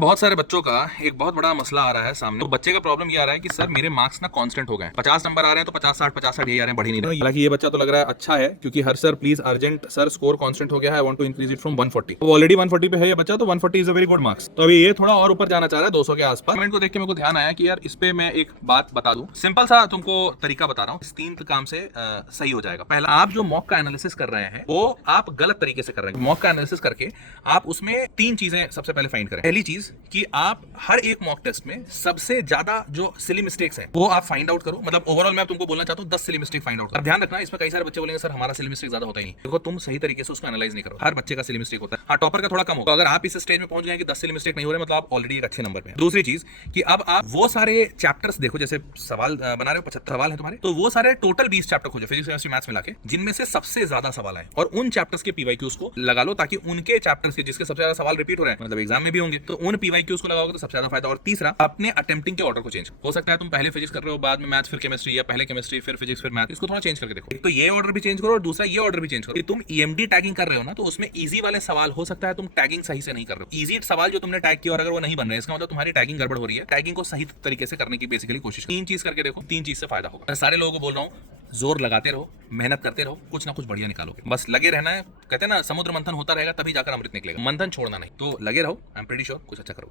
बहुत सारे बच्चों का एक बहुत बड़ा मसला आ रहा है सामने। तो बच्चे का प्रॉब्लम ये आ रहा है कि सर मेरे मार्क्स ना कांस्टेंट हो गए, 50 नंबर आ रहे हैं तो 50 60 यही आ रहे हैं, बढ़ ही नहीं रहे। हालांकि ये बच्चा तो लग रहा है अच्छा है, क्योंकि हर sir please urgent sir score constant हो गया है, I want to increase it from 140। वो ऑलरेडी 140 पे है ये बच्चा, तो 140 is a very good marks. तो अभी ये थोड़ा और ऊपर जाना चाह रहा है 200 के आसपास। कमेंट को देख के मेरे को ध्यान आया कि यार इस पे मैं एक बात बता दूं, सिंपल सा तुमको तरीका बता रहा हूँ, इस 3 काम से सही हो जाएगा। पहला, आप जो मॉक का एनालिसिस कर रहे हैं वो आप गलत तरीके से कर रहे हैं। मॉक का एनालिसिस करके आप उसमें 3 चीजें सबसे पहले फाइंड करें। पहली चीज कि आप हर एक मॉक टेस्ट में सबसे ज्यादा जो सिली मिस्टेक्स है वो आप फाइंड आउट करो। मतलब ओवरऑल मैं तुमको बोलना चाहता हूँ 10 सिली मिस्टेक फाइंड आउट करो। ध्यान रखना, इसमें कई सारे बच्चे बोलेंगे सर हमारा सिली मिस्टेक ज्यादा होता ही नहीं। देखो तुम सही तरीके से उसको एनालाइज नहीं करो, हर बच्चे का सिली मिस्टेक होता है। हाँ, टॉपर का थोड़ा कम होगा। अगर आप इस स्टेज में पहुंच गए कि 10 सिली मिस्टेक नहीं हो रहे, मतलब आप ऑलरेडी एक अच्छे नंबर पे हैं। दूसरी चीज कि अब आप वो सारे चैप्टर्स देखो, जैसे सवाल बना रहे हो 75 सवाल है तुम्हारे, तो वो सारे टोटल 20 चैप्टर खोजो फिजिक्स केमिस्ट्री मैथ्स मिला के, जिनमें से सबसे ज्यादा सवाल आए, और उन चैप्टर्स के पीवाईक्यूज को लगा लो, ताकि उनके चैप्टर्स के जिसके सबसे ज्यादा सवाल रिपीट हो रहे हैं, मतलब एग्जाम में भी होंगे, तो उन पीवाईक्यूज को लगाओगे तो सबसे ज्यादा फायदा। और तीसरा, अपने अटेम्प्टिंग के ऑर्डर को चेंज हो सकता है, तुम पहले फिजिक्स कर रहे हो, बाद में मैथ्स फिर केमिस्ट्री, या पहले केमिस्ट्री फिर फिजिक्स फिर मैथ, इसको थोड़ा चेंज करके देखो। एक तो ये ऑर्डर भी चेंज करो और दूसरा ये ऑर्डर भी चेंज करो। तुम ईएमडी टैगिंग कर रहे हो ना, तो उसमें इजी वाले सवाल हो सकता है तुम टैगिंग सही से नहीं कर रहे हो। इजी सवाल जो तुमने टैग किया और अगर वो नहीं बन रहे, इसका मतलब तुम्हारी टैगिंग गड़बड़ हो रही है। टैगिंग को सही तरीके से करने की बेसिकली कोशिश। 3 चीज करके देखो, 3 चीज से फायदा होगा। सारे लोगों को बोल रहा हूँ, जोर लगाते रहो, मेहनत करते रहो, कुछ ना कुछ बढ़िया निकालोगे। बस लगे रहना है। कहते हैं ना, समुद्र मंथन होता रहेगा तभी जाकर अमृत निकलेगा। मंथन छोड़ना नहीं, तो लगे रहो। आई एम प्रीटी श्योर कुछ अच्छा करोगे।